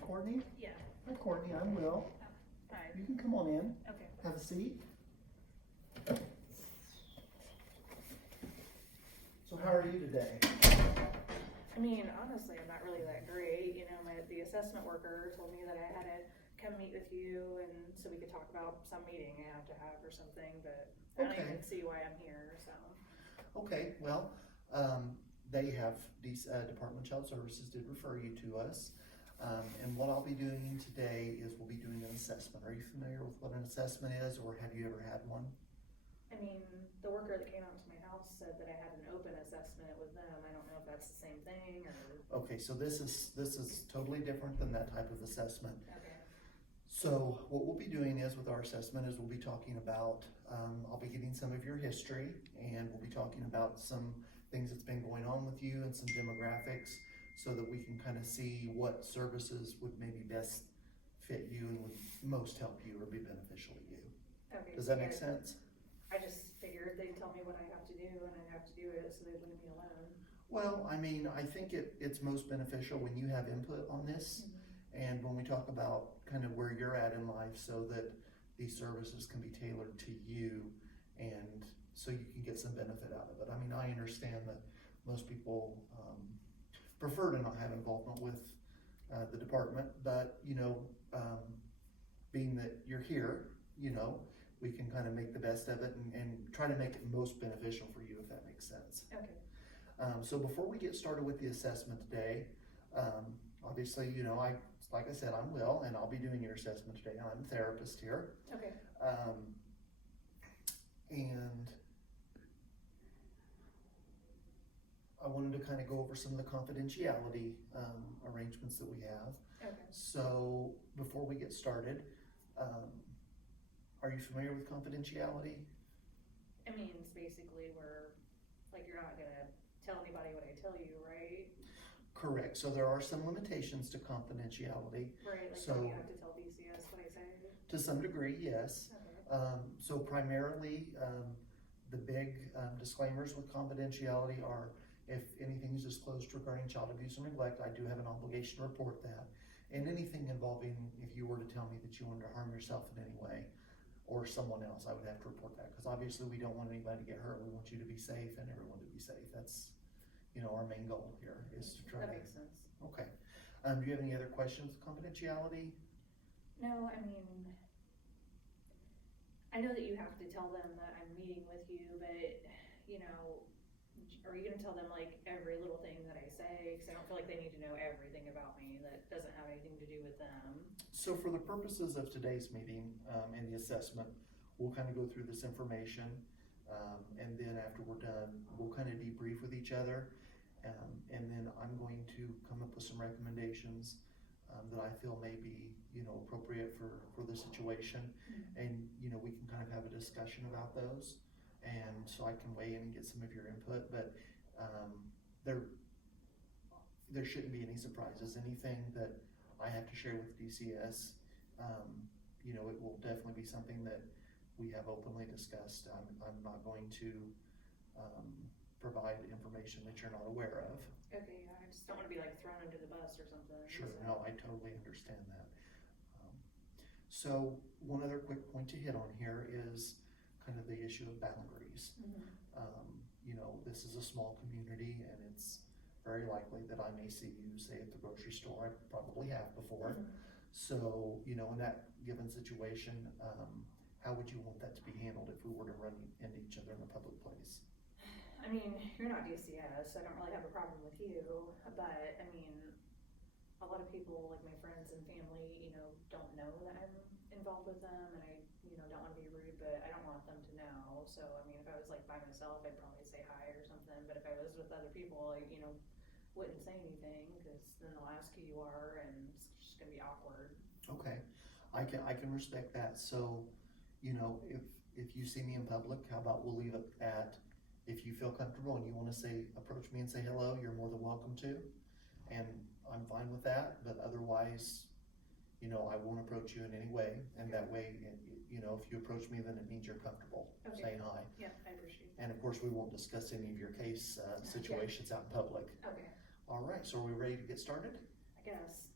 Courtney? Yeah. Hi Courtney, I'm Will. Hi. You can come on in. Okay. Have a seat. So how are you today? I mean, honestly, I'm not really that great. You know, the assessment worker told me that I had to come meet with you and so we could talk about some meeting I have to have or something, but I don't Okay. even see why I'm here, so. Okay, well, they have, Department of Child Services did refer you to us. And what I'll be doing today is we'll be doing an assessment. Are you familiar with what an assessment is, or have you ever had one? I mean, the worker that came out to my house said that I had an open assessment with them. I don't know if that's the same thing or. Okay, so this is totally different than that type of assessment. Okay. So what we'll be doing is with our assessment is we'll be talking about, I'll be getting some of your history, and we'll be talking about some things that's been going on with you and some demographics so that we can kind of see what services would maybe best fit you and would most help you or be beneficial to you. Okay. Does that make sense? I just figured they'd tell me what I have to do and I have to do it, so they'd leave me alone. Well, I mean, I think it's most beneficial when you have input on this. Mm-hmm. And when we talk about kind of where you're at in life so that these services can be tailored to you and so you can get some benefit out of it. I mean, I understand that most people prefer to not have involvement with the department, but you know, being that you're here, you know, we can kind of make the best of it and try to make it most beneficial for you, if that makes sense. Okay. So before we get started with the assessment today, obviously, you know, like I said, I'm Will, and I'll be doing your assessment today. I'm a therapist here. Okay. And I wanted to kind of go over some of the confidentiality arrangements that we have. Okay. So before we get started, are you familiar with confidentiality? I mean, it's basically where, like, you're not gonna tell anybody what I tell you, right? Correct. So there are some limitations to confidentiality. Right, like, So- do you have to tell DCS what I say? To some degree, yes. Okay. So primarily, the big disclaimers with confidentiality are if anything is disclosed regarding child abuse or neglect, I do have an obligation to report that. And anything involving, if you were to tell me that you wanted to harm yourself in any way or someone else, I would have to report that. Because obviously we don't want anybody to get hurt. We want you to be safe and everyone to be safe. That's, you know, our main goal here is to try That to. makes sense. Okay. Do you have any other questions with confidentiality? No, I mean, I know that you have to tell them that I'm meeting with you, but, you know, are you gonna tell them like every little thing that I say? Cause I don't feel like they need to know everything about me that doesn't have anything to do with them. So for the purposes of today's meeting and the assessment, we'll kind of go through this information, and then after we're done, we'll kind of debrief with each other, and then I'm going to come up with some recommendations that I feel may be, you know, appropriate for the situation, and you know, we can kind of have a discussion about those, and so I can weigh in and get some of your input, but there shouldn't be any surprises. Anything that I have to share with DCS, you know, it will definitely be something that we have openly discussed. I'm not going to provide information that you're not aware of. Okay, yeah, I just don't wanna be like thrown under the bus or something. Sure, so. no, I totally understand that. So one other quick point to hit on here is kind of the issue of boundaries. Mhm. You know, this is a small community and it's very likely that I may see you, say, at the grocery store. I probably have before. Mhm. So, you know, in that given situation, how would you want that to be handled if we were to run into each other in a public place? I mean, you're not DCS, so I don't really have a problem with you, but I mean, a lot of people, like my friends and family, you know, don't know that I'm involved with them, and I, you know, don't wanna be rude, but I don't want them to know. So, I mean, if I was like by myself, I'd probably say hi or something, but if I was with other people, I, you know, wouldn't say anything, cause then they'll ask who you are, and it's just gonna be awkward. Okay, I can respect that. So, you know, if you see me in public, how about we'll leave it at, if you feel comfortable and you wanna approach me and say hello, you're more than welcome to. And I'm fine with that, but otherwise, you know, I won't approach you in any way. And that way, you know, if you approach me, then it means you're comfortable saying hi. Yeah, I appreciate that. And of course, we won't discuss any of your case situations out in public. Okay, All right, so are we ready to get started? I guess.